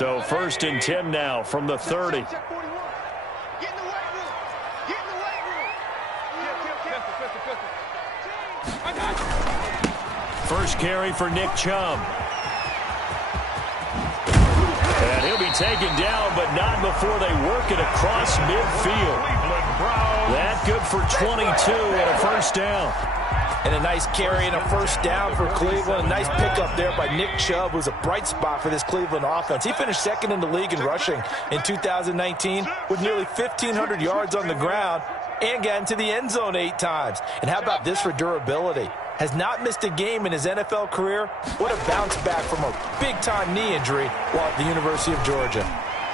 So 1st and 10 now from the 30. First carry for Nick Chubb. And he'll be taken down, but not before they work it across midfield. That good for 22 and a first down. And a nice carry and a first down for Cleveland. A nice pickup there by Nick Chubb, who's a bright spot for this Cleveland offense. He finished 2nd in the league in rushing in 2019 with nearly 1,500 yards on the ground and got into the end zone 8 times. And how about this for durability? Has not missed a game in his NFL career. What a bounce back from a big-time knee injury while at the University of Georgia.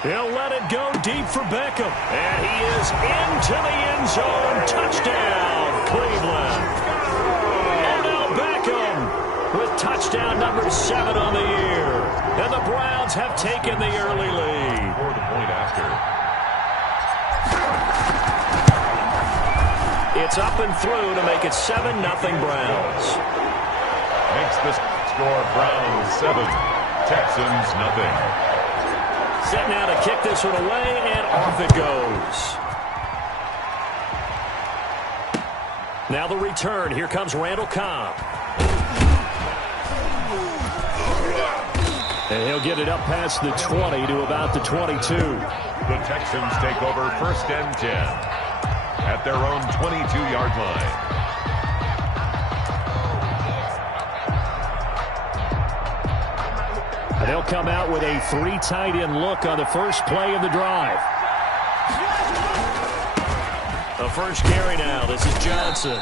He'll let it go deep for Beckham. And he is into the end zone. Touchdown, Cleveland. Odell Beckham with touchdown number 7 on the year. And the Browns have taken the early lead. For the point after. It's up and through to make it 7-0 Browns. Makes the score Browns 7, Texans nothing. Set now to kick this one away, and off it goes. Now the return. Here comes Randall Cobb. And he'll get it up past the 20 to about the 22. The Texans take over 1st and 10. At their own 22-yard line. And they'll come out with a 3 tight end look on the first play of the drive. The first carry now. This is Johnson.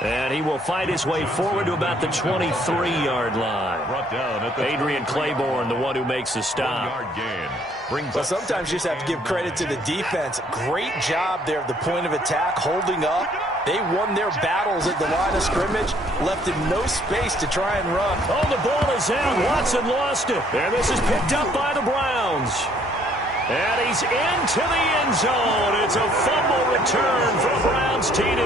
And he will fight his way forward to about the 23-yard line. Brought down at the Adrian Claiborne, the one who makes the stop. 1-yard gain. Well, sometimes you just have to give credit to the defense. Great job there at the point of attack, holding up. They won their battles at the line of scrimmage, left him no space to try and run. Oh, the ball is out. Watson lost it. And this is picked up by the Browns. And he's into the end zone. It's a fumble return from Browns TD.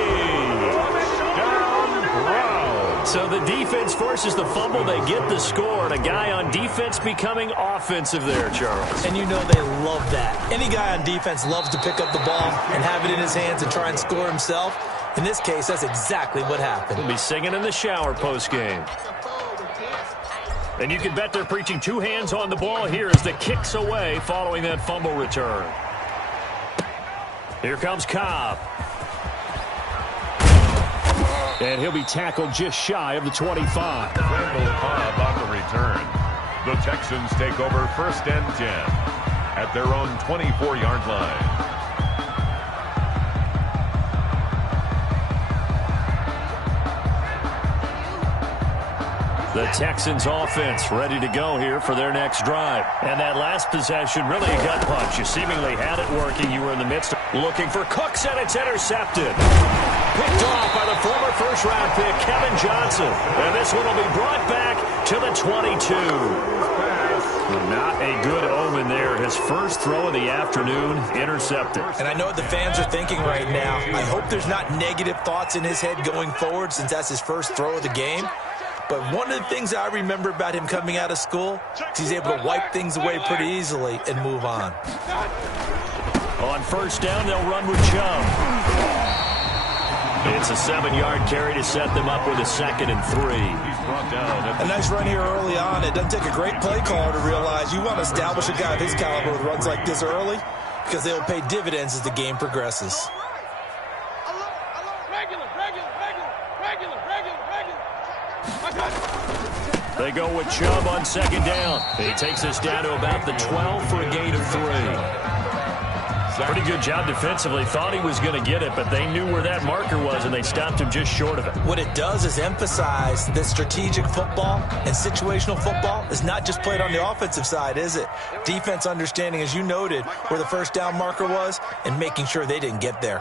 So the defense forces the fumble. They get the score. And a guy on defense becoming offensive there, Charles. And you know they love that. Any guy on defense loves to pick up the ball and have it in his hands and try and score himself. In this case, that's exactly what happened. He'll be singing in the shower post-game. And you can bet they're preaching 2 hands on the ball here as the kick's away following that fumble return. Here comes Cobb. And he'll be tackled just shy of the 25. Randall Cobb on the return. The Texans take over 1st and 10 at their own 24-yard line. The Texans offense ready to go here for their next drive. And that last possession, really a gut punch. You seemingly had it working. You were in the midst of looking for Cooks, and it's intercepted. Picked off by the former first-round pick, Kevin Johnson. And this one will be brought back to the 22. Not a good omen there. His first throw of the afternoon, intercepted. And I know what the fans are thinking right now. I hope there's not negative thoughts in his head going forward since that's his first throw of the game. But one of the things I remember about him coming out of school is he's able to wipe things away pretty easily and move on. On first down, they'll run with Chubb. It's a 7-yard carry to set them up with a 2nd and 3. He's brought down. A nice run here early on. It doesn't take a great play caller to realize you want to establish a guy of his caliber with runs like this early because they will pay dividends as the game progresses. They go with Chubb on 2nd down. He takes us down to about the 12 for a gain of 3. Pretty good job defensively. Thought he was going to get it, but they knew where that marker was, and they stopped him just short of it. What it does is emphasize that strategic football and situational football is not just played on the offensive side, is it? Defense understanding, as you noted, where the first down marker was and making sure they didn't get there.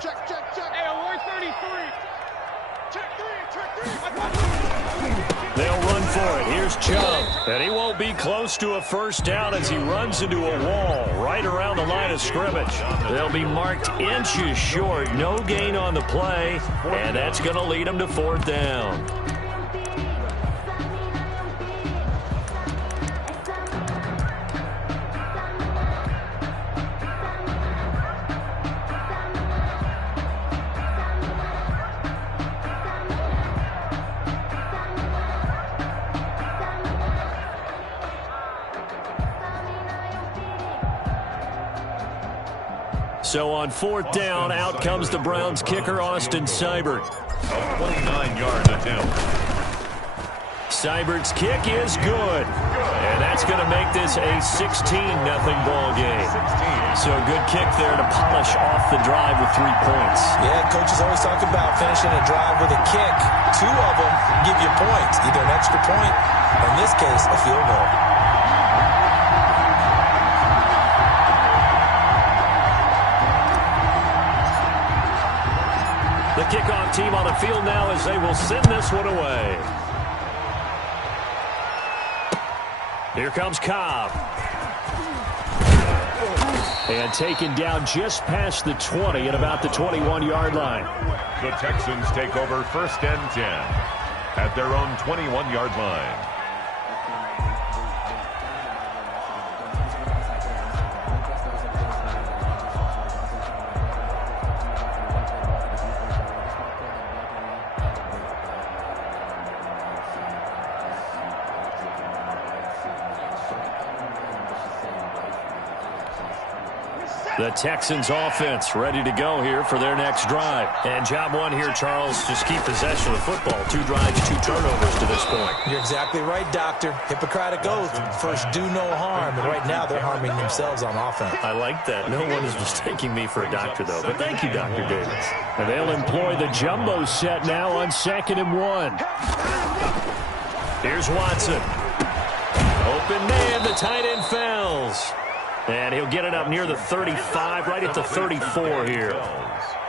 They'll run for it. Here's Chubb. And he won't be close to a first down as he runs into a wall right around the line of scrimmage. They'll be marked inches short. No gain on the play. And that's going to lead them to 4th down. So on 4th down, out comes the Browns kicker, Austin Seibert. A 29-yard attempt. Seibert's kick is good. And that's going to make this a 16-0 ball game. So a good kick there to polish off the drive with 3 points. Yeah, coaches always talk about finishing a drive with a kick. 2 of them give you points, either an extra point, or in this case, a field goal. The kickoff team on the field now as they will send this one away. Here comes Cobb. And taken down just past the 20 at about the 21-yard line. The Texans take over 1st and 10 at their own 21-yard line. The Texans offense ready to go here for their next drive. And job one here, Charles, just keep possession of the football. 2 drives, 2 turnovers to this point. You're exactly right, Doctor. Hippocratic oath. First, do no harm. And right now, they're harming themselves on offense. I like that. No one is mistaking me for a doctor, though. But thank you, Dr. Davis. And they'll employ the jumbo set now on 2nd and 1. Here's Watson. Open man, the tight end fails. And he'll get it up near the 35, right at the 34 here.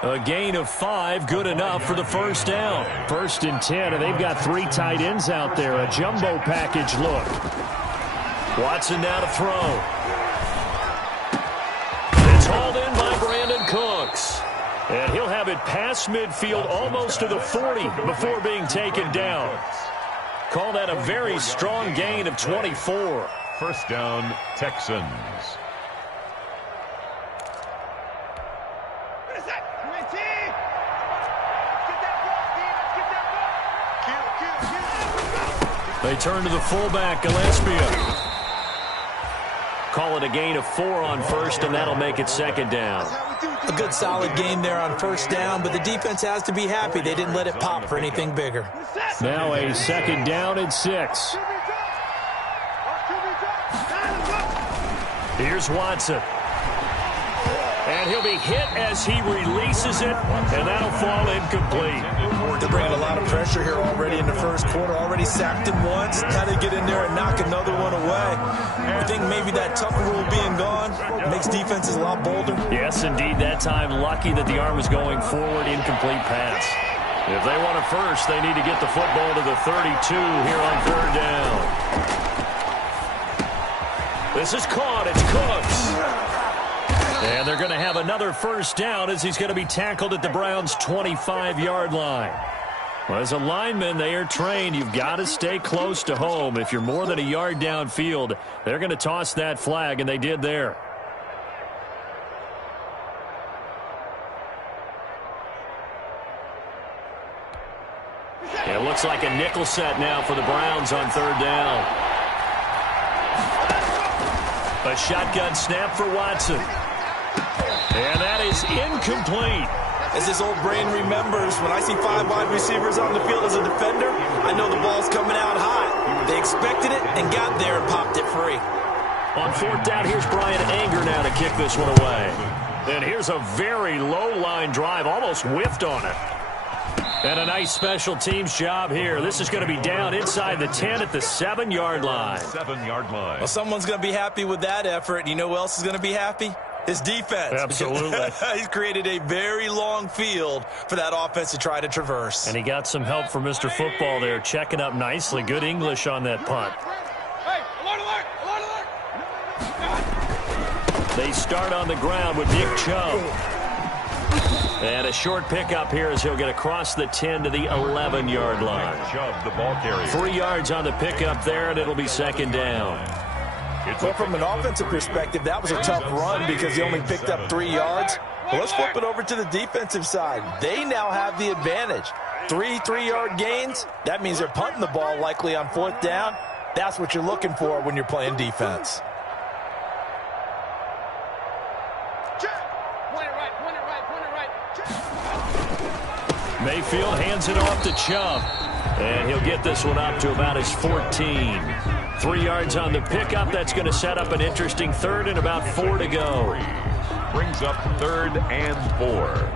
A gain of 5, good enough for the 1st down. 1st and 10, and they've got 3 tight ends out there. A jumbo package look. Watson now to throw. It's hauled in by Brandon Cooks. And he'll have it past midfield almost to the 40 before being taken down. Call that a very strong gain of 24. 1st down, Texans. They turn to the fullback, Gillespie. Call it a gain of 4 on 1st, and that'll make it 2nd down. A good solid gain there on 1st down, but the defense has to be happy they didn't let it pop for anything bigger. Now a 2nd down and 6. Here's Watson. And he'll be hit as he releases it, and that'll fall incomplete. They're bringing a lot of pressure here already in the 1st quarter. Already sacked him once. How to get in there and knock another one away. I think maybe that Tucker rule being gone makes defenses a lot bolder. Yes, indeed. That time, lucky that the arm was going forward. Incomplete pass. If they want a first, they need to get the football to the 32 here on 3rd down. This is caught. It's Cooks. And they're going to have another 1st down as he's going to be tackled at the Browns' 25-yard line. Well, as a lineman, they are trained. You've got to stay close to home. If you're more than a yard downfield, they're going to toss that flag, and they did there. It looks like a nickel set now for the Browns on 3rd down. A shotgun snap for Watson. And that is incomplete. As this old brain remembers, when I see 5 wide receivers on the field as a defender, I know the ball's coming out hot. They expected it and got there and popped it free. On 4th down, here's Brian Anger now to kick this one away. And here's a very low-line drive, almost whiffed on it. And a nice special teams job here. This is going to be down inside the 10 at the 7-yard line. 7-yard line. Well, someone's going to be happy with that effort. You know who else is going to be happy? His defense. Absolutely. He's created a very long field for that offense to try to traverse. And he got some help from Mr. Football there, checking up nicely. Good English on that punt. Hey, alert, alert, alert. They start on the ground with Nick Chubb. And a short pickup here as he'll get across the 10 to the 11-yard line. Chubb, the ball carrier. 3 yards on the pickup there, and it'll be 2nd down. Well, from an offensive perspective, that was a tough run because he only picked up 3 yards. Well, let's flip it over to the defensive side. They now have the advantage. 3 3-yard gains. That means they're punting the ball likely on 4th down. That's what you're looking for when you're playing defense. Check. Mayfield hands it off to Chubb. And he'll get this one up to about his 14. 3 yards on the pickup. That's going to set up an interesting third and about 4 to go. Brings up 3rd and 4.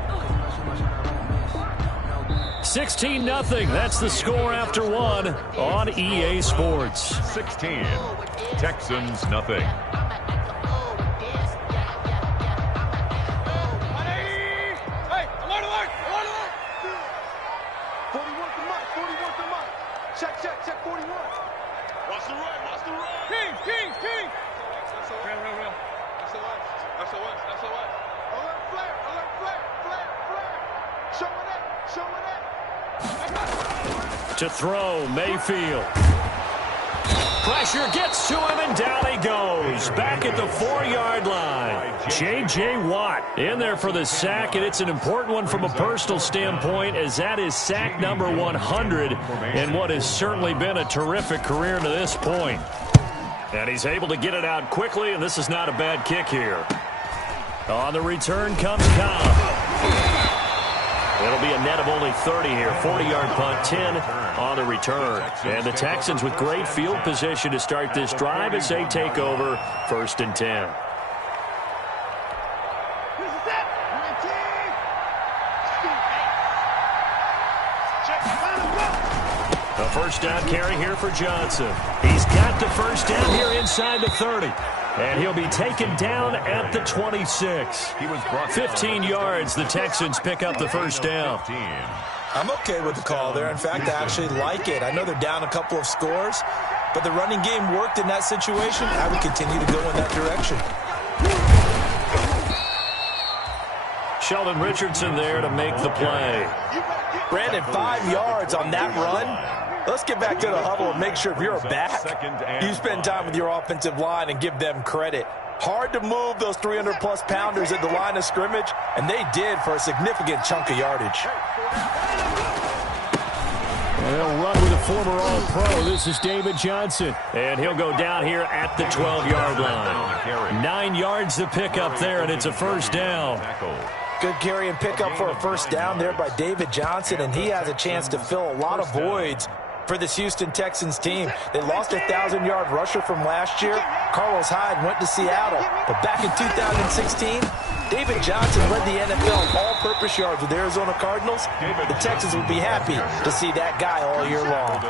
16-0. That's the score after 1 on EA Sports. 16. Texans nothing. Check 41. Watch the run. King. Real. SOS. Alert flare. Showing it. To throw, Mayfield. Pressure gets to him, and down he goes. Back at the 4-yard line. J.J. Watt in there for the sack, and it's an important one from a personal standpoint, as that is sack number 100 in what has certainly been a terrific career to this point. And he's able to get it out quickly, and this is not a bad kick here. On the return comes Cobb. It'll be a net of only 30 here. 40-yard punt, 10 on the return. And the Texans with great field position to start this drive as they take over 1st and 10. A first down carry here for Johnson. He's got the first down here inside the 30. And he'll be taken down at the 26. 15 yards. The Texans pick up the first down. I'm okay with the call there. In fact, I actually like it. I know they're down a couple of scores, but the running game worked in that situation. I would continue to go in that direction. Sheldon Richardson there to make the play. Brandon, 5 yards on that run. Let's get back to the huddle and make sure if you're a back, you spend time with your offensive line and give them credit. Hard to move those 300-plus pounders at the line of scrimmage, and they did for a significant chunk of yardage. They'll run with a former All-Pro. This is David Johnson. And he'll go down here at the 12-yard line. 9 yards to pick up there, and it's a first down. Good carry and pickup for a first down there by David Johnson, and he has a chance to fill a lot of voids for this Houston Texans team. They lost a 1,000-yard rusher from last year. Carlos Hyde went to Seattle. But back in 2016, David Johnson led the NFL in all-purpose yards with the Arizona Cardinals. The Texans will be happy to see that guy all year long.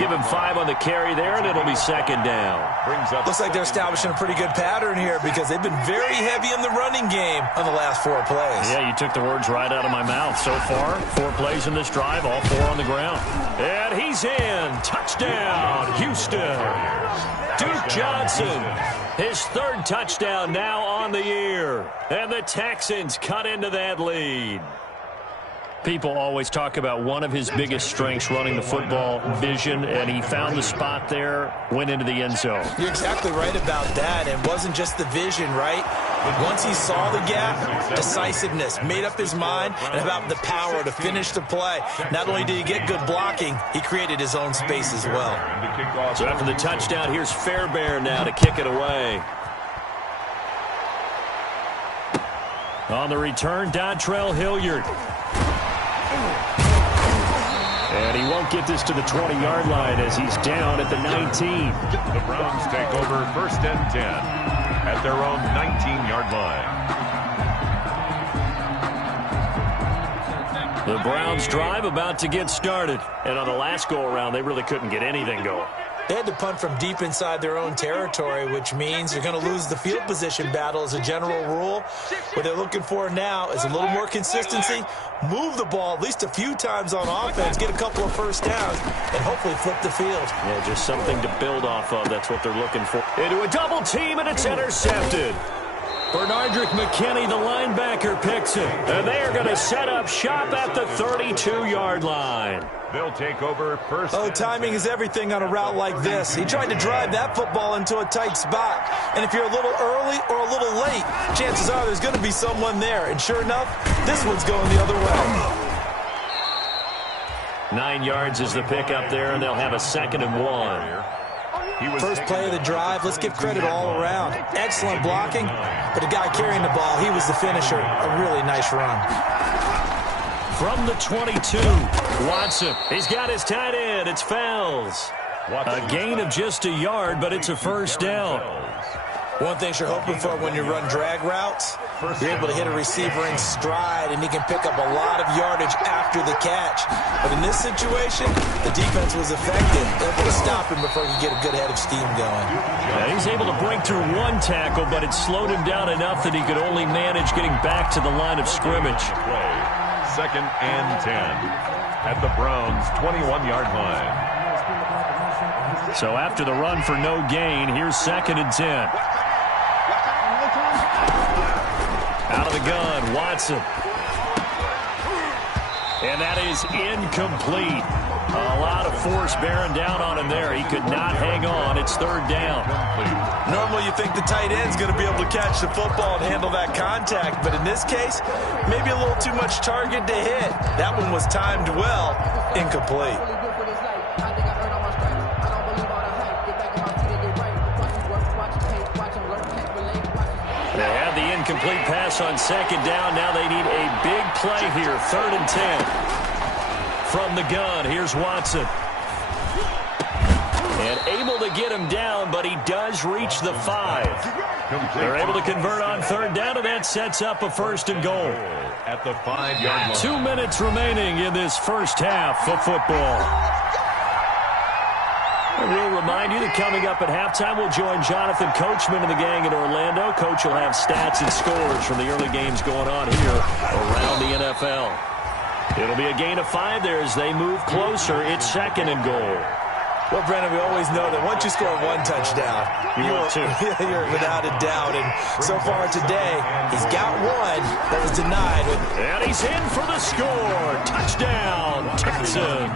Give him 5 on the carry there, and it'll be second down. Looks like they're establishing a pretty good pattern here because they've been very heavy in the running game on the last 4 plays. Yeah, you took the words right out of my mouth. So far, 4 plays in this drive, all 4 on the ground. And he's in. Touchdown, Houston. Duke Johnson, his 3rd touchdown now on the year. And the Texans cut into that lead. People always talk about one of his biggest strengths, running the football, vision, and he found the spot there, went into the end zone. You're exactly right about that. It wasn't just the vision, right? Once he saw the gap, decisiveness, made up his mind, and about the power to finish the play. Not only did he get good blocking, he created his own space as well. So after the touchdown, here's Fairbairn now to kick it away. On the return, Dontrell Hilliard. And he won't get this to the 20-yard line as he's down at the 19. The Browns take over 1st and 10 at their own 19-yard line. The Browns drive about to get started. And on the last go-around, they really couldn't get anything going. They had to punt from deep inside their own territory, which means you're going to lose the field position battle as a general rule. What they're looking for now is a little more consistency, move the ball at least a few times on offense, get a couple of first downs, and hopefully flip the field. Yeah, just something to build off of. That's what they're looking for. Into a double team, and it's intercepted. Bernardrick McKinney, the linebacker, picks it. And they are going to set up shop at the 32-yard line. They'll take over 1st. Oh, timing is everything on a route like this. He tried to drive that football into a tight spot. And if you're a little early or a little late, chances are there's going to be someone there. And sure enough, this one's going the other way. 9 yards is the pickup there, and they'll have a 2nd and 1. First play of the drive, let's give credit all around. Excellent blocking, but the guy carrying the ball, he was the finisher. A really nice run. From the 22, Watson. He's got his tight end. It's Fells. A gain of just a yard, but it's a first down. One thing you're hoping for when you run drag routes, you're able to hit a receiver in stride, and he can pick up a lot of yardage after the catch. But in this situation, the defense was effective, able to stop him before he could get a good head of steam going. Yeah, he's able to break through one tackle, but it slowed him down enough that he could only manage getting back to the line of scrimmage. Second and 10 at the Browns' 21-yard line. So after the run for no gain, here's second and 10. Out of the gun, Watson. And that is incomplete. A lot of force bearing down on him there. He could not hang on. It's third down. Normally you think the tight end's going to be able to catch the football and handle that contact, but in this case, maybe a little too much target to hit. That one was timed well, incomplete. They have the incomplete pass on second down. Now they need a big play here. Third and 10. From the gun, here's Watson. And able to get him down, but he does reach the 5. They're able to convert on third down, and that sets up a first and goal. At the 5-yard line. 2 minutes remaining in this first half of football. And we'll remind you that coming up at halftime, we'll join Jonathan Coachman and the gang in Orlando. Coach will have stats and scores from the early games going on here around the NFL. It'll be a gain of 5 there as they move closer. It's second and goal. Well, Brennan, we always know that once you score one touchdown, you're without a doubt. And so far today, he's got one that was denied. And he's in for the score. Touchdown, Texans.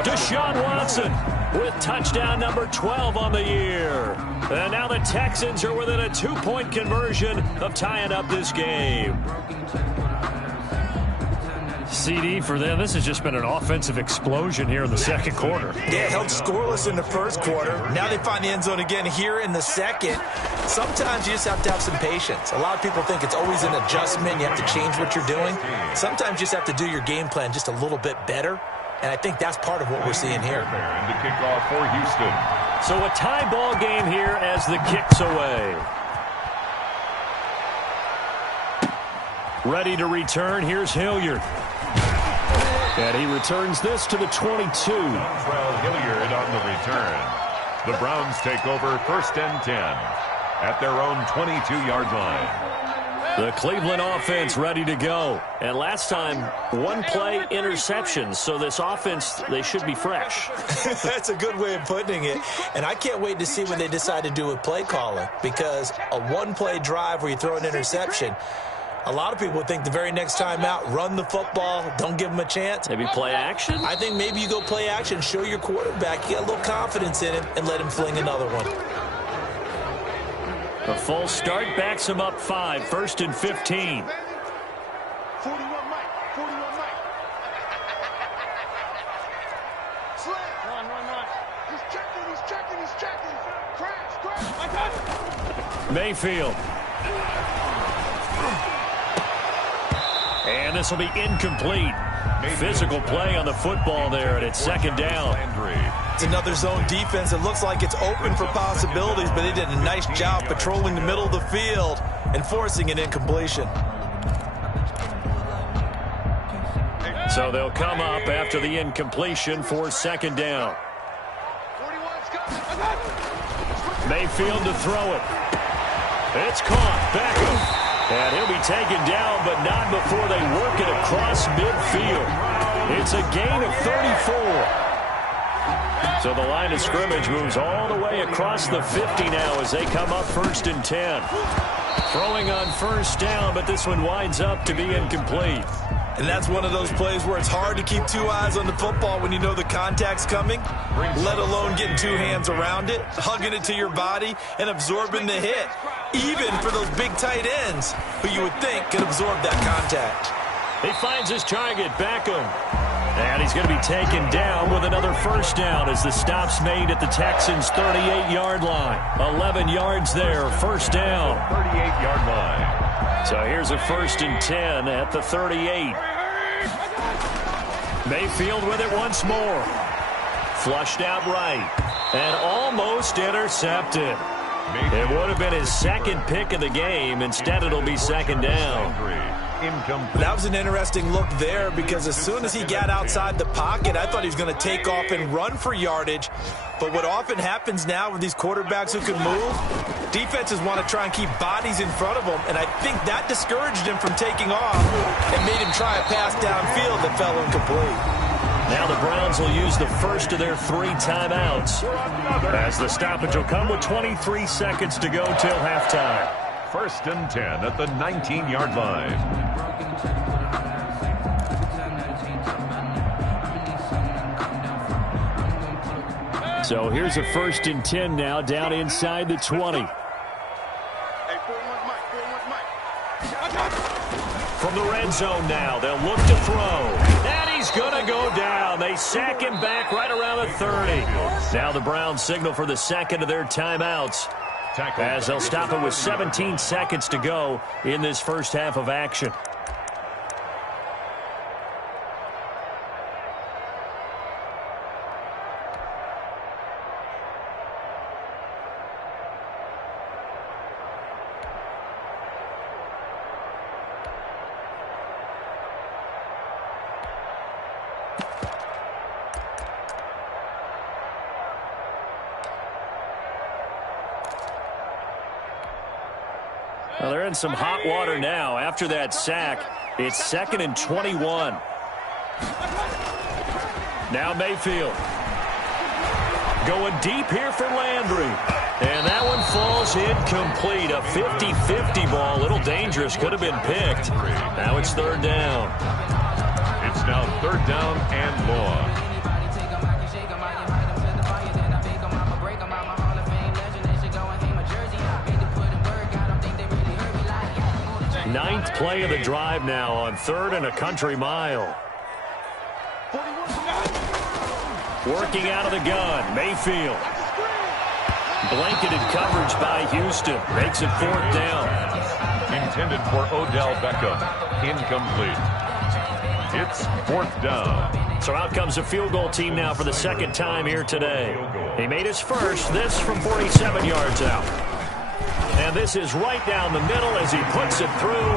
Deshaun Watson with touchdown number 12 on the year. And now the Texans are within a 2-point conversion of tying up this game. CD for them, this has just been an offensive explosion here in the second quarter. Yeah, held scoreless in the first quarter. Now they find the end zone again here in the second. Sometimes you just have to have some patience. A lot of people think it's always an adjustment. You have to change what you're doing. Sometimes you just have to do your game plan just a little bit better. And I think that's part of what we're seeing here. And the kickoff for Houston. So a tie ball game here as the kick's away. Ready to return, here's Hilliard. And he returns this to the 22. Well, Hilliard on the return. The Browns take over first and 10 at their own 22-yard line. The Cleveland offense ready to go. And last time, one play interception. So this offense, they should be fresh. That's a good way of putting it. And I can't wait to see what they decide to do with play calling. Because a one-play drive where you throw an interception, a lot of people would think the very next time out, run the football, don't give them a chance. Maybe play action? I think maybe you go play action, show your quarterback, you got a little confidence in him, and let him fling another one. A false start backs him up 5, first and 15. 41 Mike, 41 Mike. Slam. Run. He's checking. Crash. I got it. Mayfield. And this will be incomplete. Physical play on the football there, and it's second down. It's another zone defense. It looks like it's open for possibilities, but they did a nice job patrolling the middle of the field and forcing an incompletion. So they'll come up after the incompletion for second down. Mayfield to throw it. It's caught. Beckham. And he'll be taken down, but not before they work it across midfield. It's a gain of 34. So the line of scrimmage moves all the way across the 50 now as they come up first and 10. Throwing on first down, but this one winds up to be incomplete. And that's one of those plays where it's hard to keep two eyes on the football when you know the contact's coming, let alone getting two hands around it, hugging it to your body, and absorbing the hit, even for those big tight ends who you would think could absorb that contact. He finds his target, Beckham. And he's going to be taken down with another first down as the stop's made at the Texans' 38-yard line. 11 yards there, first down. 38-yard line. So here's a first and 10 at the 38. Mayfield with it once more. Flushed out right. And almost intercepted. It would have been his second pick of the game. Instead, it'll be second down. That was an interesting look there because as soon as he got outside the pocket, I thought he was going to take off and run for yardage. But what often happens now with these quarterbacks who can move, defenses want to try and keep bodies in front of them, and I think that discouraged him from taking off and made him try a pass downfield that fell incomplete. Now the Browns will use the first of their 3 timeouts, as the stoppage will come with 23 seconds to go till halftime. 1st and 10 at the 19-yard line. So here's a 1st and 10 now, down inside the 20. From the red zone now, they'll look to throw. And he's going to go down. They sack him back right around the 30. Now the Browns signal for the second of their timeouts, as they'll stop it with 17 seconds to go in this first half of action. Well, they're in some hot water now. After that sack, it's 2nd and 21. Now Mayfield. Going deep here for Landry. And that one falls incomplete. A 50-50 ball. A little dangerous. Could have been picked. Now it's 3rd down. It's now 3rd down and long. Ninth play of the drive now on 3rd and a country mile. Working out of the gun, Mayfield. Blanketed coverage by Houston. Makes it 4th down. Intended for Odell Beckham. Incomplete. It's 4th down. So out comes a field goal team now for the second time here today. He made his first, this from 47 yards out. And this is right down the middle as he puts it through.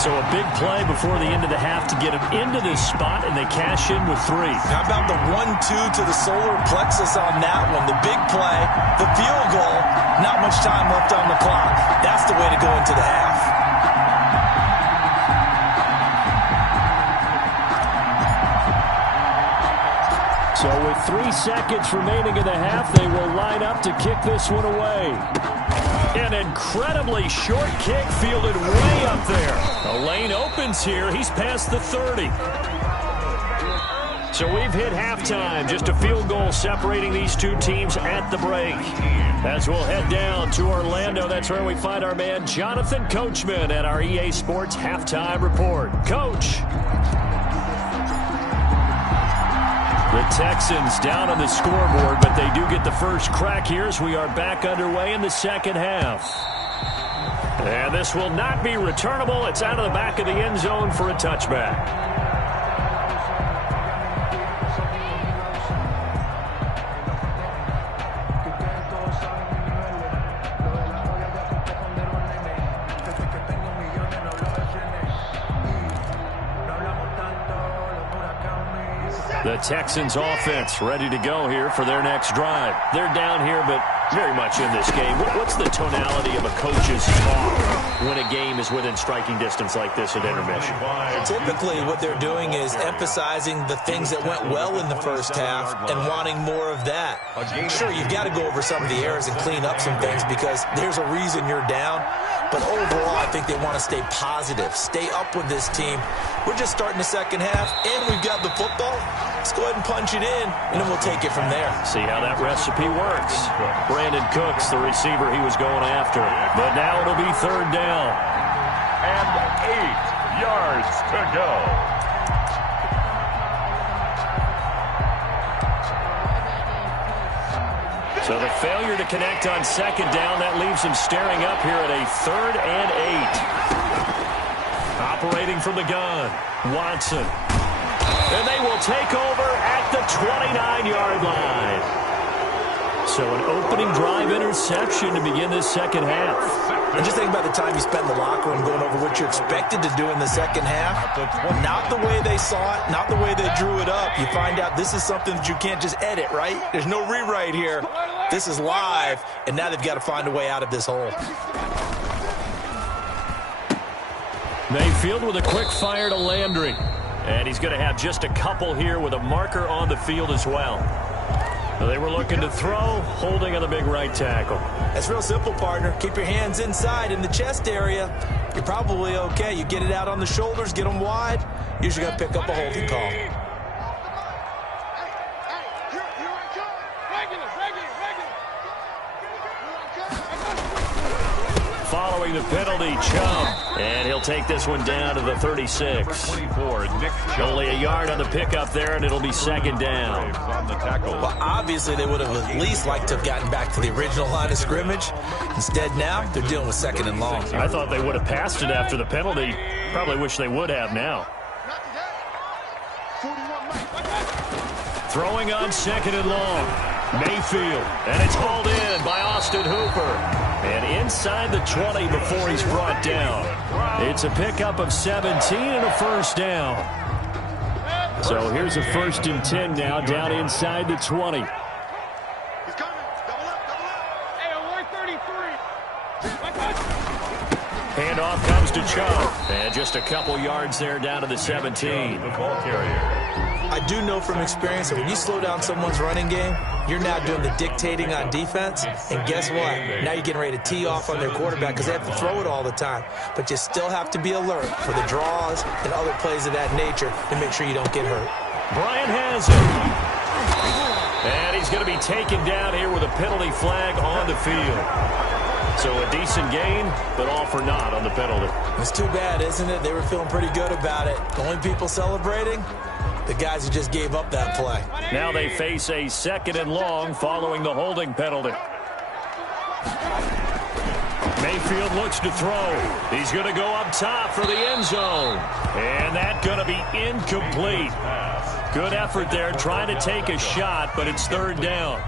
So a big play before the end of the half to get him into this spot, and they cash in with 3. How about the 1-2 to the solar plexus on that one? The big play, the field goal, not much time left on the clock. That's the way to go into the half. So with 3 seconds remaining in the half, they will line up to kick this one away. An incredibly short kick fielded way up there. The lane opens here. He's past the 30. So we've hit halftime. Just a field goal separating these two teams at the break. As we'll head down to Orlando, that's where we find our man Jonathan Coachman at our EA Sports Halftime Report. Coach. The Texans down on the scoreboard, but they do get the first crack here as we are back underway in the second half. And this will not be returnable. It's out of the back of the end zone for a touchback. The Texans offense ready to go here for their next drive. They're down here, but very much in this game. What's the tonality of a coach's talk when a game is within striking distance like this at intermission? Typically, what they're doing is emphasizing the things that went well in the first half and wanting more of that. Sure, you've got to go over some of the errors and clean up some things because there's a reason you're down. But overall, I think they want to stay positive, stay up with this team. We're just starting the second half, and we've got the football. Let's go ahead and punch it in, and then we'll take it from there. See how that recipe works. Brandon Cooks, the receiver he was going after. But now it'll be third down. And 8 yards to go. So the failure to connect on second down, that leaves him staring up here at a 3rd and 8. operating from the gun. Watson. And they will take over at the 29-yard line. So an opening drive interception to begin this second half. And just think about the time you spent in the locker room going over what you expected to do in the second half. Not the way they saw it, not the way they drew it up. You find out this is something that you can't just edit, right? There's no rewrite here. This is live, and now they've got to find a way out of this hole. Mayfield with a quick fire to Landry. And he's going to have just a couple here with a marker on the field as well. They were looking to throw, holding on the big right tackle. That's real simple, partner. Keep your hands inside in the chest area. You're probably okay. You get it out on the shoulders, get them wide. Usually going to pick up a holding call. Following the penalty, Chubb. And he'll take this one down to the 36. 24, Nick Chubb. Only a yard on the pickup there, and it'll be second down. On the tackle. Well, obviously, they would have at least liked to have gotten back to the original line of scrimmage. Instead, now, they're dealing with second and long. I thought they would have passed it after the penalty. Probably wish they would have now. Throwing on second and long. Mayfield. And it's hauled in by Austin Hooper. And inside the 20 before he's brought down. It's a pickup of 17 and a first down. So here's a 1st and 10 now down inside the 20. He's coming. Double up. Hey, alert 33. Handoff comes to Chubb. And just a couple yards there down to the 17. The ball carrier. I do know from experience that when you slow down someone's running game, you're now doing the dictating on defense. And guess what? Now you're getting ready to tee off on their quarterback because they have to throw it all the time. But you still have to be alert for the draws and other plays of that nature to make sure you don't get hurt. Bryant has it. And he's going to be taken down here with a penalty flag on the field. So a decent gain, but all for naught on the penalty. It's too bad, isn't it? They were feeling pretty good about it. The only people celebrating, the guys who just gave up that play. Now they face a second and long following the holding penalty. Mayfield looks to throw. He's going to go up top for the end zone. And that's going to be incomplete. Good effort there trying to take a shot, but it's third down.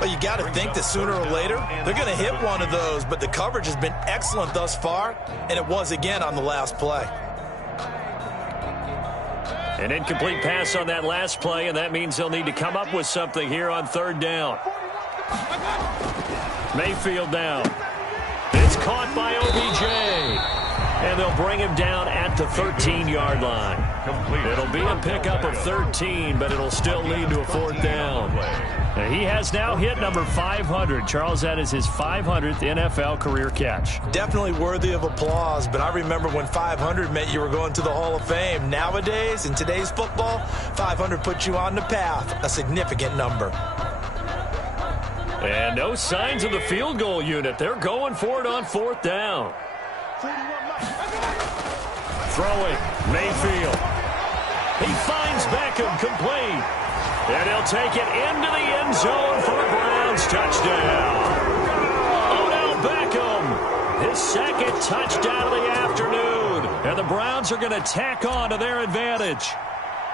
Well, you got to think that sooner or later, they're going to hit one of those, but the coverage has been excellent thus far, and it was again on the last play. An incomplete pass on that last play, and that means they'll need to come up with something here on third down. Mayfield down. It's caught by OBJ. And they'll bring him down at the 13-yard line. It'll be a pickup of 13, but it'll still lead to a fourth down. And he has now hit number 500. Charles, that is his 500th NFL career catch. Definitely worthy of applause, but I remember when 500 meant you were going to the Hall of Fame. Nowadays, in today's football, 500 puts you on the path, a significant number. And no signs of the field goal unit. They're going for it on fourth down. Throwing, Mayfield. He finds Beckham complete. And he'll take it into the end zone for a Browns touchdown. Odell Beckham, his second touchdown of the afternoon. And the Browns are going to tack on to their advantage.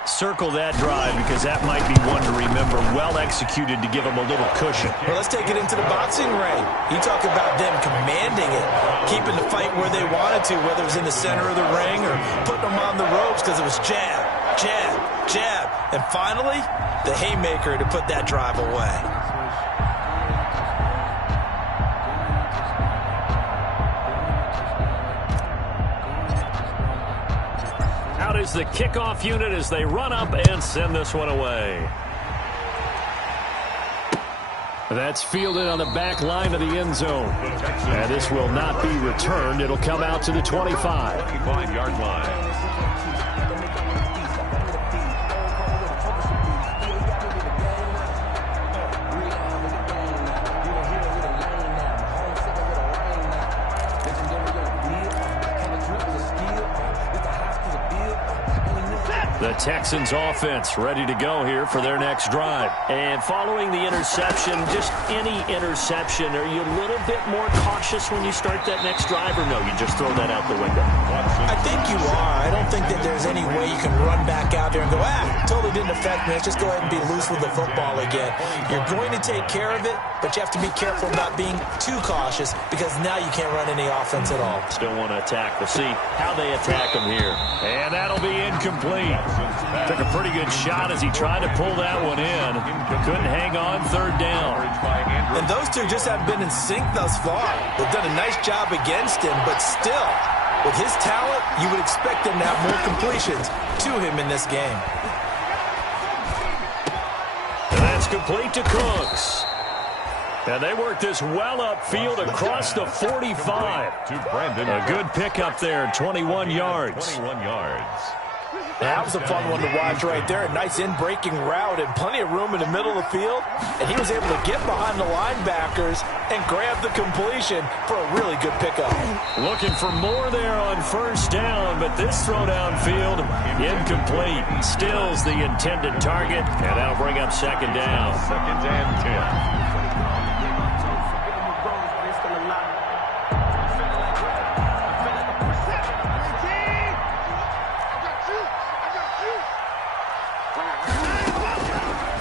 Circle that drive because that might be one to remember. Well executed to give them a little cushion. Well, let's take it into the boxing ring. You talk about them commanding it, keeping the fight where they wanted to, whether it was in the center of the ring or putting them on the ropes because it was jab, jab, jab. And finally, the haymaker to put that drive away. Out is the kickoff unit as they run up and send this one away. That's fielded on the back line of the end zone. And this will not be returned. It'll come out to the 25. 25-yard line. The Texans offense ready to go here for their next drive. And following the interception, just any interception, are you a little bit more cautious when you start that next drive, or no, you just throw that out the window? I think you are. I don't think that there's any way you can run back out there and go, totally didn't affect me. Let's just go ahead and be loose with the football again. You're going to take care of it, but you have to be careful about being too cautious because now you can't run any offense at all. Still want to attack. We'll see how they attack him here. And that'll be incomplete. Took a pretty good shot as he tried to pull that one in. Couldn't hang on third down. And those two just haven't been in sync thus far. They've done a nice job against him, but still, with his talent, you would expect him to have more completions to him in this game. And that's complete to Cooks. And they work this well upfield across the 45. A good pickup there, 21 yards. 21 yards. That was a fun one to watch right there. A nice in-breaking route and plenty of room in the middle of the field. And he was able to get behind the linebackers and grab the completion for a really good pickup. Looking for more there on first down, but this throw downfield, incomplete. Stills the intended target, and that'll bring up second down. Second and 10.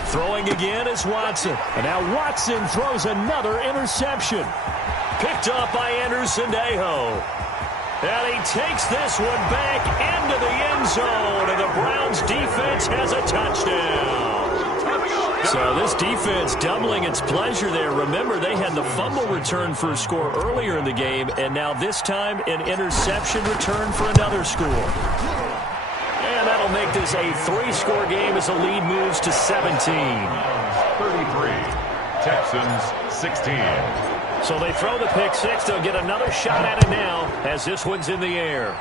Throwing again is Watson. And now Watson throws another interception. Picked up by Anderson-Dejo. And he takes this one back into the end zone. And the Browns defense has a touchdown. So this defense doubling its pleasure there. Remember, they had the fumble return for a score earlier in the game. And now this time an interception return for another score. And that'll make this a 3-score game as the lead moves to 17. 33. Texans 16. So they throw the pick six. They'll get another shot at it now as this one's in the air.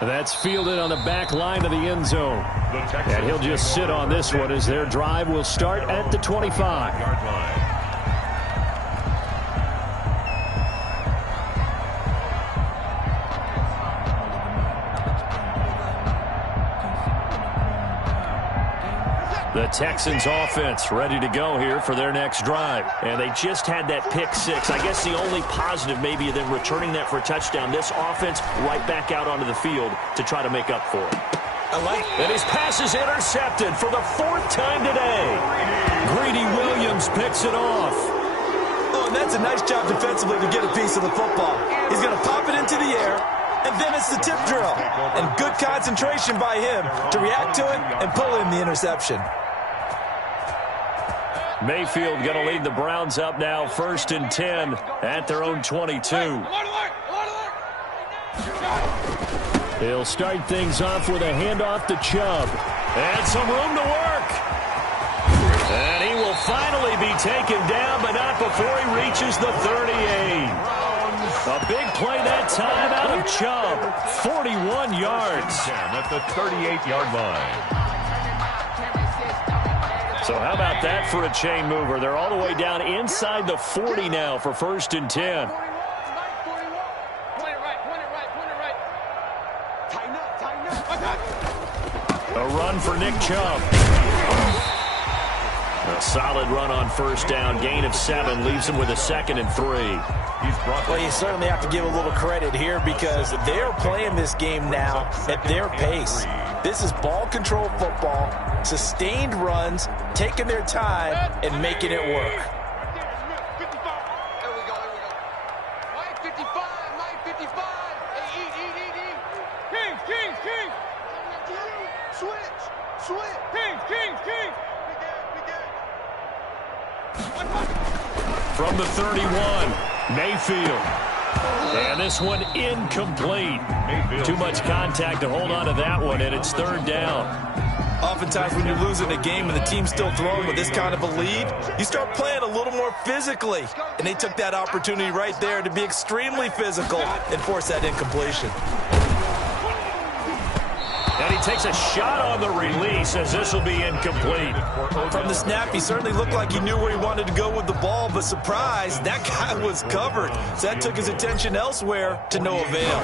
That's fielded on the back line of the end zone. And he'll just sit on this one as their drive will start at the 25-yard line. The Texans offense ready to go here for their next drive. And they just had that pick six. I guess the only positive maybe of them returning that for a touchdown. This offense right back out onto the field to try to make up for it. And his pass is intercepted for the 4th time today. Greedy Williams picks it off. Oh, and that's a nice job defensively to get a piece of the football. He's going to pop it into the air. And then it's the tip drill. And good concentration by him to react to it and pull in the interception. Mayfield going to lead the Browns up now, 1st and 10 at their own 22. He'll start things off with a handoff to Chubb. And some room to work. And he will finally be taken down, but not before he reaches the 38. A big play that time out of Chubb. 41 yards. At the 38-yard line. So how about that for a chain mover? They're all the way down inside the 40 now for 1st and 10. A run for Nick Chubb. A solid run on first down. Gain of 7 leaves him with a 2nd and 3. Well, you certainly have to give a little credit here because they're playing this game now at their pace. This is ball control football, sustained runs, taking their time and making it work. From the 31, Mayfield. And this one incomplete. Too much contact to hold on to that one, and it's 3rd down. Oftentimes when you're losing a game and the team's still throwing with this kind of a lead, you start playing a little more physically. And they took that opportunity right there to be extremely physical and force that incompletion. And he takes a shot on the release as this will be incomplete. From the snap, he certainly looked like he knew where he wanted to go with the ball, but surprise, that guy was covered. So that took his attention elsewhere to no avail.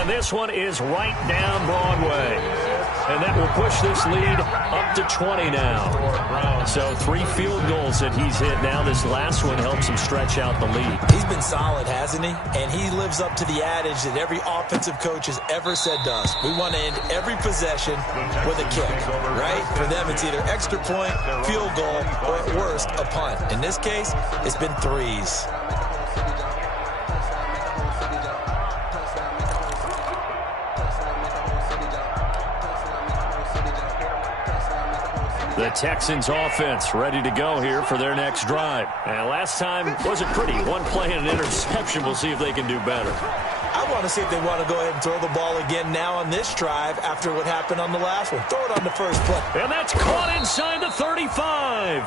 And this one is right down Broadway. And that will push this lead up to 20 now. So 3 field goals that he's hit now. This last one helps him stretch out the lead. He's been solid, hasn't he? And he lives up to the adage that every offensive coach has ever said to us. We want to end every possession with a kick, right? For them, it's either extra point, field goal, or at worst, a punt. In this case, it's been 3s. The Texans offense ready to go here for their next drive. And last time wasn't pretty. 1 play and an interception. We'll see if they can do better. I want to see if they want to go ahead and throw the ball again now on this drive after what happened on the last one. Throw it on the first play. And that's caught inside the 35.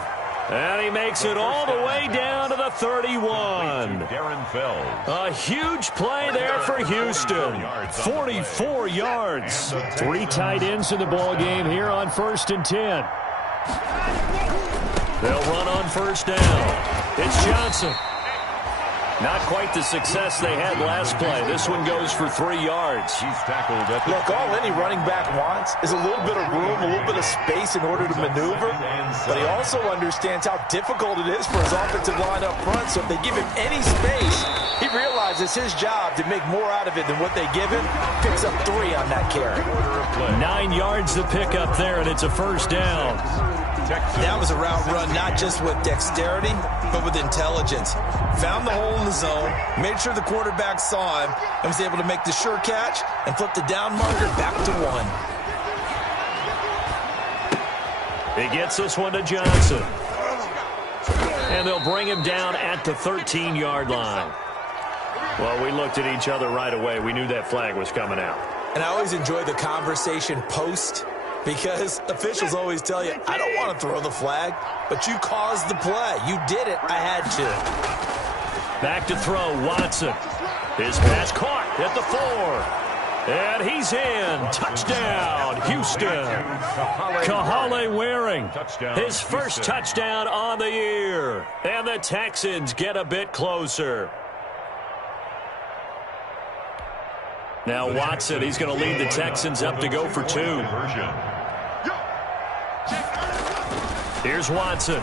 And he makes it all the way down to the 31. A huge play there for Houston. 44 yards. 3 tight ends in the ball game here on 1st and 10. They'll run on 1st down. It's Johnson. Not quite the success they had last play. This one goes for 3 yards. He's tackled at the... Look, all any running back wants is a little bit of room, a little bit of space in order to maneuver. But he also understands how difficult it is for his offensive line up front. So if they give him any space, he realizes his job to make more out of it than what they give him. Picks up 3 on that carry. 9 yards to pick up there, and it's a 1st down. That was a route run not just with dexterity, but with intelligence. Found the hole in the zone, made sure the quarterback saw him, and was able to make the sure catch and flip the down marker back to 1. He gets this one to Johnson. And they'll bring him down at the 13-yard line. Well, we looked at each other right away. We knew that flag was coming out. And I always enjoy the conversation post, because officials always tell you, I don't want to throw the flag, but you caused the play. You did it. I had to. Back to throw, Watson. His pass caught at the 4. And he's in. Touchdown, Houston. Kahale Waring, his first touchdown on the year. And the Texans get a bit closer. Now Watson, he's going to lead the Texans up to go for 2. Here's Watson.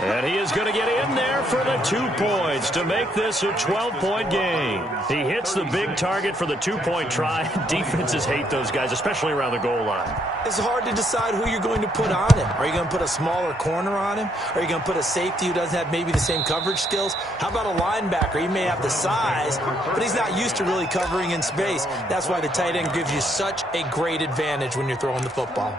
And he is going to get in there for the 2 points to make this a 12-point game. He hits the big target for the 2-point try. Defenses hate those guys, especially around the goal line. It's hard to decide who you're going to put on him. Are you going to put a smaller corner on him? Are you going to put a safety who doesn't have maybe the same coverage skills? How about a linebacker? He may have the size, but he's not used to really covering in space. That's why the tight end gives you such a great advantage when you're throwing the football.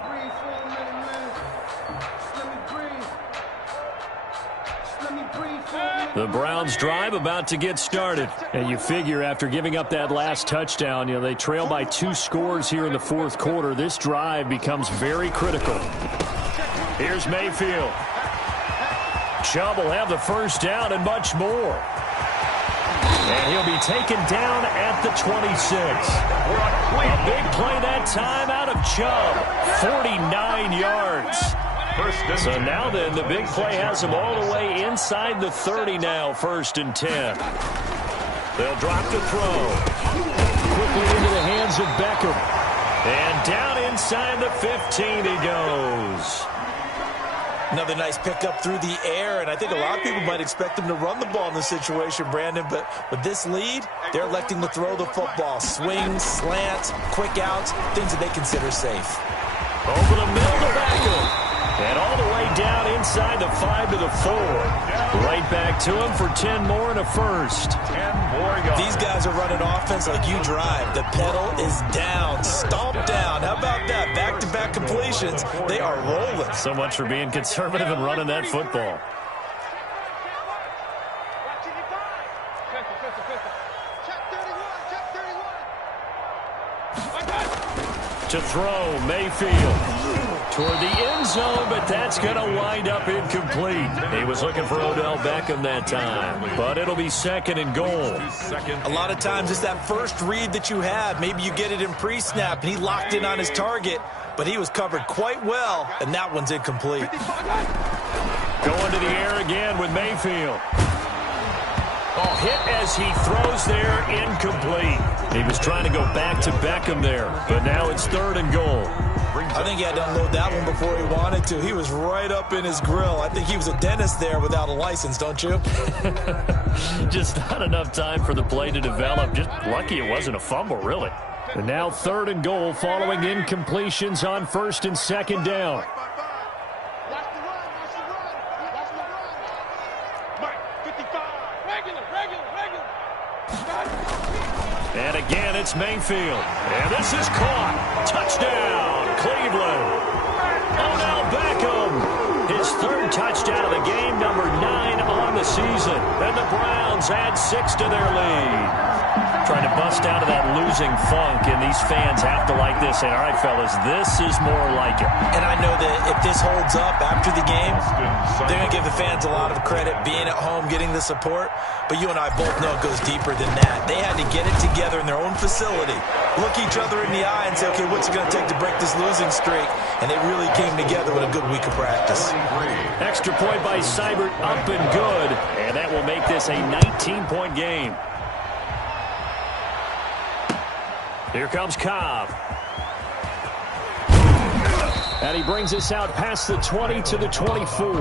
The Browns drive about to get started. And you figure after giving up that last touchdown, they trail by 2 scores here in the 4th quarter. This drive becomes very critical. Here's Mayfield. Chubb will have the 1st down and much more. And he'll be taken down at the 26. A big play that time out of Chubb. 49 yards. So now then, the big play has him all the way inside the 30 now, 1st and 10. They'll drop to throw. Quickly into the hands of Beckham. And down inside the 15 he goes. Another nice pickup through the air, and I think a lot of people might expect him to run the ball in this situation, Brandon, but with this lead, they're electing to throw the football. Swings, slants, quick outs, things that they consider safe. Over the middle to Beckham. And all the way down inside the 5 to the 4. Right back to him for 10 more and a 1st. 10 more yards. These guys are running offense like you drive. The pedal is down, stomped down. How about that? Back-to-back completions. They are rolling. So much for being conservative and running that football. To throw, Mayfield. Toward the end zone, but that's going to wind up incomplete. He was looking for Odell Beckham that time, but it'll be 2nd and goal. A lot of times it's that first read that you have. Maybe you get it in pre-snap, and he locked in on his target, but he was covered quite well, and that one's incomplete. Going to the air again with Mayfield. Oh, hit as he throws there, incomplete. He was trying to go back to Beckham there, but now it's 3rd and goal. I think he had to unload that one before he wanted to. He was right up in his grill. I think he was a dentist there without a license, don't you? Just not enough time for the play to develop. Just lucky it wasn't a fumble, really. And now 3rd and goal following incompletions on 1st and 2nd down. And again, it's Mayfield. And this is caught. Touchdown, Cleveland. Odell Beckham. His 3rd touchdown of the game, number 9 on the season. And the Browns add 6 to their lead. Trying to bust out of that losing funk, and these fans have to like this. And, all right, fellas, this is more like it. And I know that if this holds up after the game, they're going to give the fans a lot of credit being at home, getting the support. But you and I both know it goes deeper than that. They had to get it together in their own facility, look each other in the eye and say, okay, what's it going to take to break this losing streak? And they really came together with a good week of practice. Extra point by Seibert, up and good. And that will make this a 19-point game. Here comes Cobb. And he brings us out past the 20 to the 24.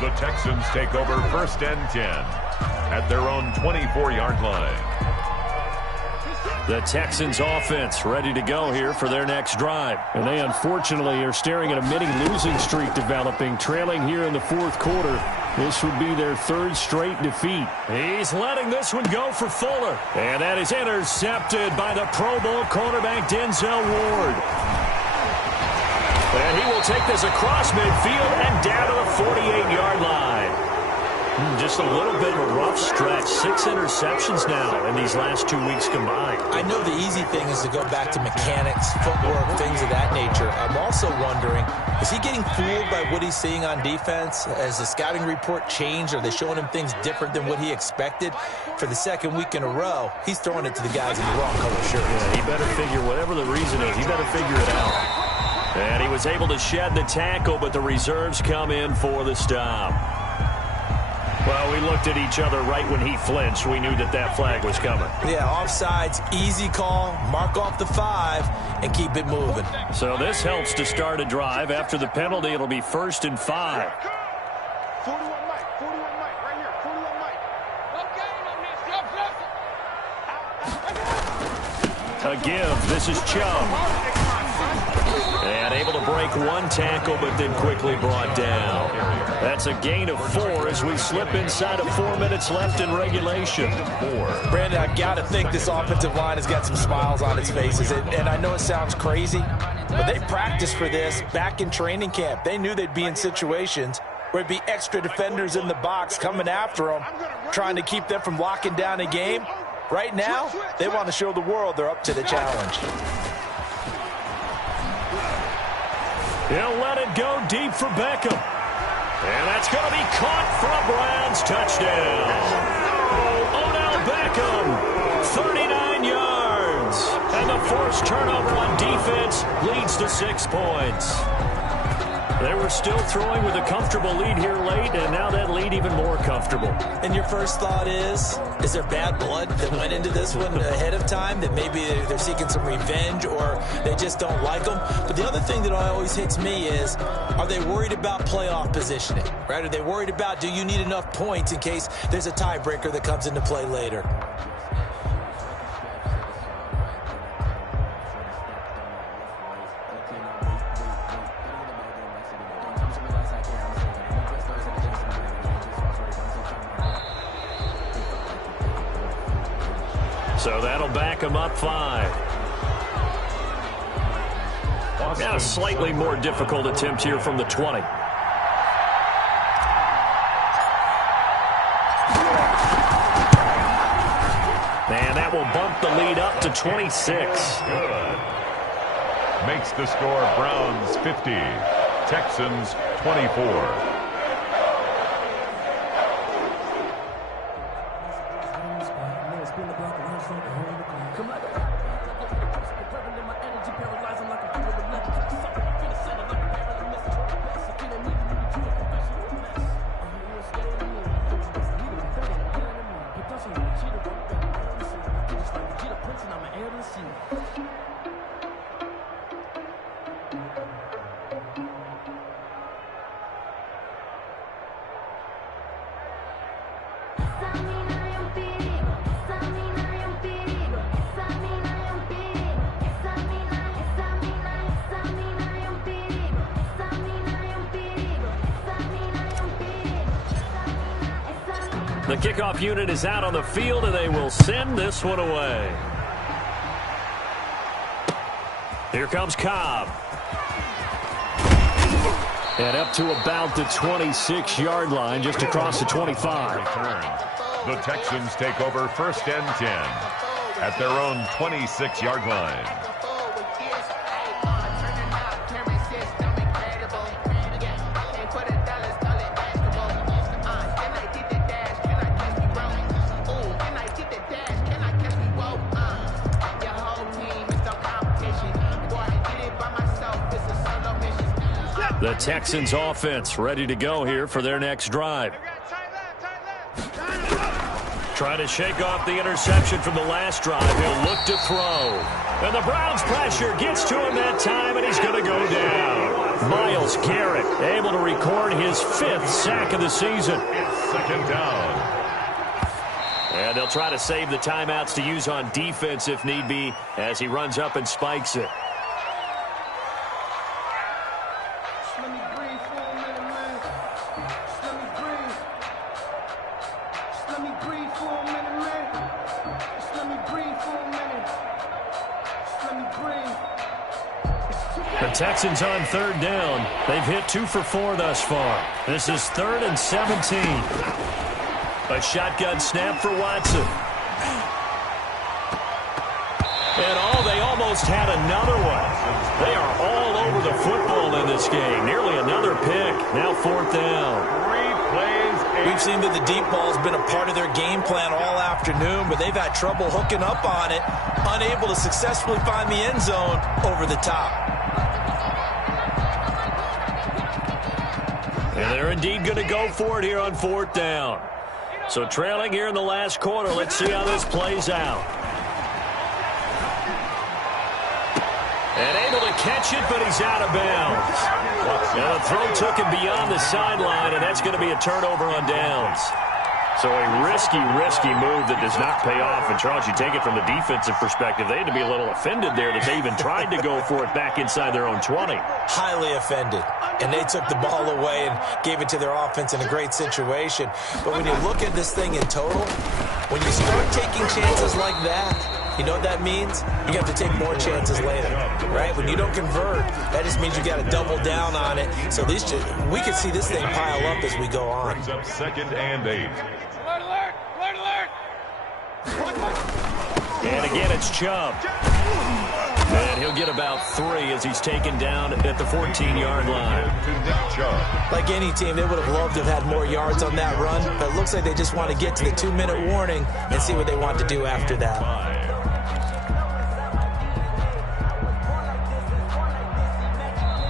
The Texans take over 1st and 10 at their own 24-yard line. The Texans offense ready to go here for their next drive. And they unfortunately are staring at a mini losing streak developing, trailing here in the 4th quarter. This would be their 3rd straight defeat. He's letting this one go for Fuller. And that is intercepted by the Pro Bowl cornerback Denzel Ward. And he will take this across midfield and down to the 48-yard line. Just a little bit of a rough stretch. 6 interceptions now in these last 2 weeks combined. I know the easy thing is to go back to mechanics, footwork, things of that nature. I'm also wondering, is he getting fooled by what he's seeing on defense? Has the scouting report changed? Are they showing him things different than what he expected? For the 2nd week in a row, he's throwing it to the guys in the wrong color shirts. Yeah, he better figure, whatever the reason is, he better figure it out. And he was able to shed the tackle, but the reserves come in for the stop. Well, we looked at each other right when he flinched. We knew that that flag was coming. Yeah, offsides, easy call, mark off the 5, and keep it moving. So this helps to start a drive. After the penalty, it'll be 1st and 5. 41 Mike, right here, 41 Mike. A give, this is Chubb. And able to break one tackle, but then quickly brought down. That's a gain of 4 as we slip inside of 4 minutes left in regulation. Brandon, I've got to think this offensive line has got some smiles on its faces. And I know it sounds crazy, but they practiced for this back in training camp. They knew they'd be in situations where it'd be extra defenders in the box coming after them, trying to keep them from locking down a game. Right now, they want to show the world they're up to the challenge. He'll let it go deep for Beckham. And that's going to be caught for a Browns touchdown. Odell Beckham, 39 yards. And the forced turnover on defense leads to 6 points. They were still throwing with a comfortable lead here late, and now that lead even more comfortable. And your first thought is there bad blood that went into this one ahead of time, that maybe they're seeking some revenge or they just don't like them? But the other thing that always hits me is, are they worried about playoff positioning, right? Are they worried about, do you need enough points in case there's a tiebreaker that comes into play later? So that'll back him up 5. Now a slightly more difficult attempt here from the 20. And that will bump the lead up to 26. Good. Makes the score Browns 50, Texans 24. The kickoff unit is out on the field, and they will send this one away. Here comes Cobb. And up to about the 26-yard line, just across the 25. The Texans take over 1st and 10 at their own 26-yard line. The Texans offense ready to go here for their next drive. Trying to shake off the interception from the last drive. He'll look to throw. And the Browns pressure gets to him that time, and he's going to go down. Myles Garrett able to record his 5th sack of the season. 2nd down. And they'll try to save the timeouts to use on defense if need be as he runs up and spikes it. The Texans on 3rd down. They've hit 2 for 4 thus far. This is 3rd and 17. A shotgun snap for Watson. And they almost had another one. They are all over the football in this game. Nearly another pick. Now 4th down. We've seen that the deep ball has been a part of their game plan all afternoon, but they've had trouble hooking up on it, unable to successfully find the end zone over the top. And they're indeed going to go for it here on 4th down. So trailing here in the last quarter. Let's see how this plays out. And able to catch it, but he's out of bounds. Now the throw took him beyond the sideline, and that's going to be a turnover on downs. So a risky move that does not pay off. And, Charles, you take it from the defensive perspective. They had to be a little offended there that they even tried to go for it back inside their own 20. Highly offended. And they took the ball away and gave it to their offense in a great situation. But when you look at this thing in total, when you start taking chances like that, you know what that means? You have to take more chances later, right? When you don't convert, that just means you got to double down on it. So we could see this thing pile up as we go on. Brings up 2nd and 8. And again, it's Chubb. And he'll get about 3 as he's taken down at the 14-yard line. Like any team, they would have loved to have had more yards on that run, but it looks like they just want to get to the 2-minute warning and see what they want to do after that.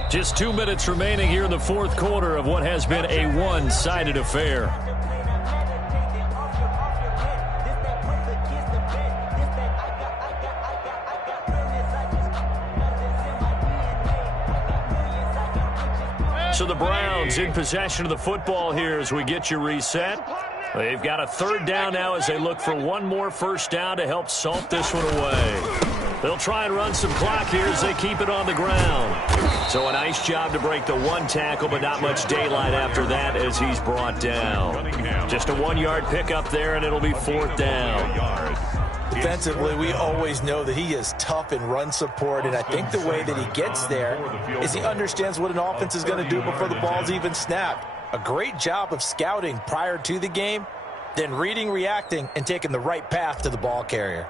Just 2 minutes remaining here in the 4th quarter of what has been a one-sided affair. So the Browns in possession of the football here as we get you reset. They've got a 3rd down now as they look for one more 1st down to help salt this one away. They'll try and run some clock here as they keep it on the ground. So a nice job to break the 1 tackle, but not much daylight after that as he's brought down. Just a 1-yard pickup there, and it'll be 4th down. Defensively, we always know that he is tough in run support, and I think the way that he gets there is he understands what an offense is going to do before the ball's even snapped. A great job of scouting prior to the game, then reading, reacting, and taking the right path to the ball carrier.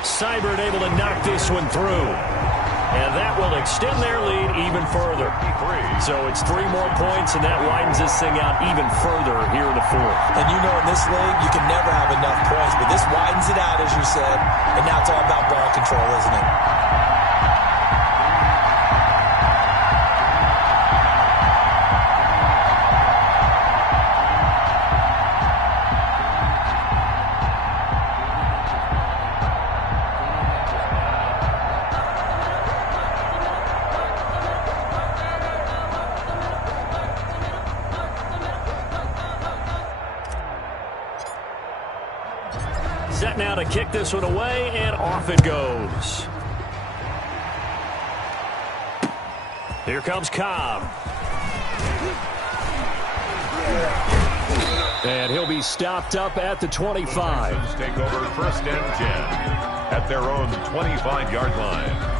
Seibert able to knock this one through. And that will extend their lead even further. So it's 3 more points, and that widens this thing out even further here in the 4th. And you know in this league, you can never have enough points, but this widens it out, as you said, and now it's all about ball control, isn't it? set now to kick this one away, and off it goes. Here comes Cobb. And he'll be stopped up at the 25. Take over 1st and 10 at their own 25-yard line.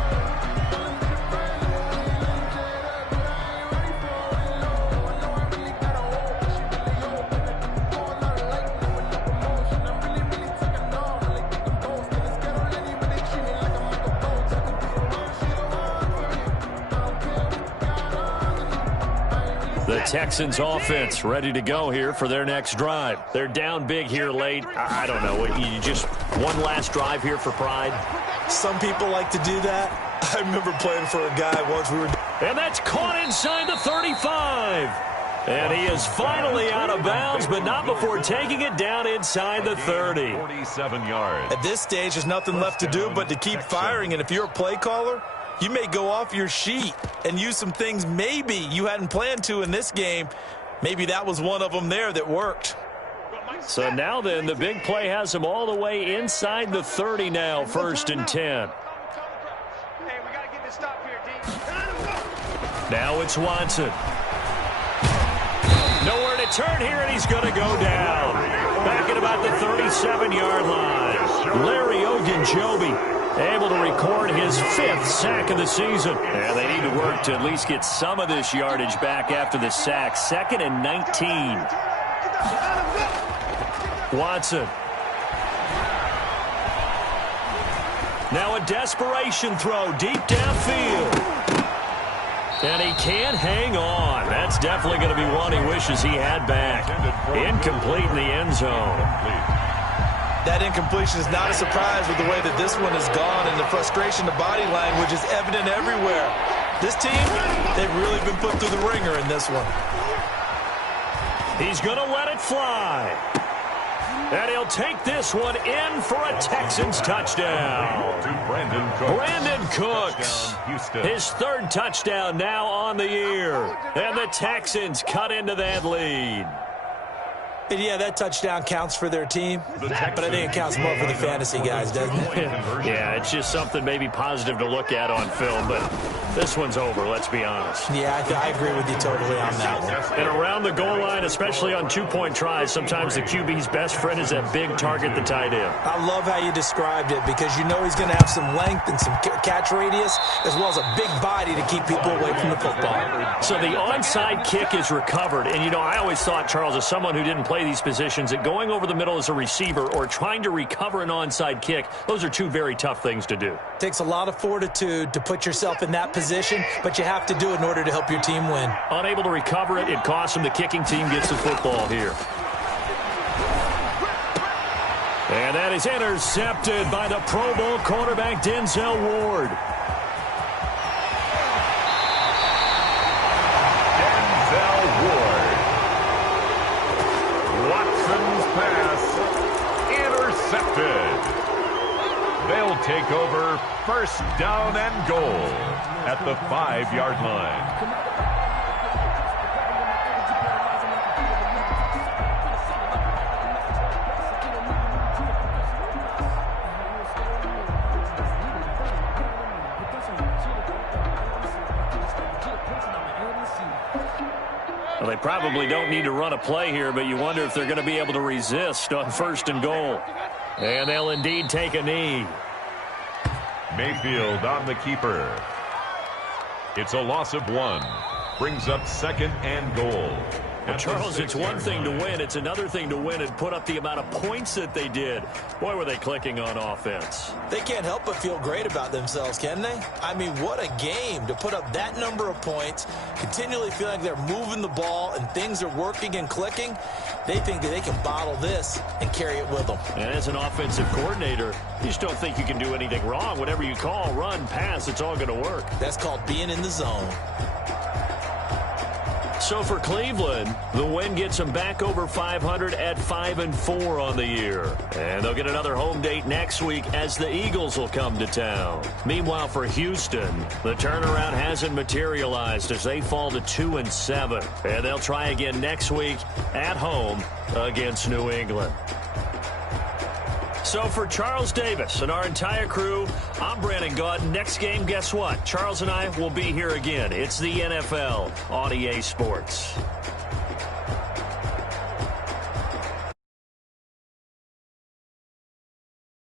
The Texans offense ready to go here for their next drive. They're down big here late. I don't know. You just one last drive here for pride? Some people like to do that. I remember playing for a guy once. And that's caught inside the 35. And he is finally out of bounds, but not before taking it down inside the 30. 47 yards. At this stage, there's nothing left to do but to keep firing. And if you're a play caller, you may go off your sheet and use some things maybe you hadn't planned to in this game. Maybe that was one of them there that worked. So now then, the big play has him all the way inside the 30 now, 1st and 10. Now it's Watson. Nowhere to turn here, and he's going to go down. Back at about the 37-yard line. Larry Ogunjobi able to record his 5th sack of the season. And they need to work to at least get some of this yardage back after the sack. 2nd and 19. Watson. Now a desperation throw deep downfield. And he can't hang on. That's definitely going to be one he wishes he had back. Incomplete in the end zone. That incompletion is not a surprise with the way that this one has gone, and the frustration, the body language is evident everywhere. This team, they've really been put through the ringer in this one. He's going to let it fly. And he'll take this one in for a Texans touchdown. Brandon Cooks. His 3rd touchdown now on the year. And the Texans cut into that lead. And yeah, that touchdown counts for their team, but I think it counts more for the fantasy guys, doesn't it? Yeah, it's just something maybe positive to look at on film, but this one's over, let's be honest. Yeah, I agree with you totally on that one. And around the goal line, especially on 2-point tries, sometimes the QB's best friend is that big target, the tight end. I love how you described it, because you know he's going to have some length and some catch radius, as well as a big body to keep people away from the football. So the onside kick is recovered, and you know, I always thought, Charles, as someone who didn't play these positions, that going over the middle as a receiver or trying to recover an onside kick, those are two very tough things to do. Takes a lot of fortitude to put yourself in that position, but you have to do it in order to help your team win. Unable to recover it, it costs him. The kicking team gets the football here. And that is intercepted by the Pro Bowl cornerback Denzel Ward. They'll take over 1st down and goal at the 5-yard line. Well, they probably don't need to run a play here, but you wonder if they're going to be able to resist on 1st and goal. And they'll indeed take a knee. Mayfield on the keeper. It's a loss of 1. Brings up 2nd and goal. Well, Charles, it's one thing to win. It's another thing to win and put up the amount of points that they did. Boy, were they clicking on offense. They can't help but feel great about themselves, can they? I mean, what a game to put up that number of points, continually feel like they're moving the ball and things are working and clicking. They think that they can bottle this and carry it with them. And as an offensive coordinator, you just don't think you can do anything wrong. Whatever you call, run, pass, it's all going to work. That's called being in the zone. So for Cleveland, the win gets them back over 500 at 5-4 on the year. And they'll get another home date next week as the Eagles will come to town. Meanwhile, for Houston, the turnaround hasn't materialized as they fall to 2-7. And they'll try again next week at home against New England. So for Charles Davis and our entire crew, I'm Brandon Gaudin. Next game, guess what? Charles and I will be here again. It's the NFL on EA Sports.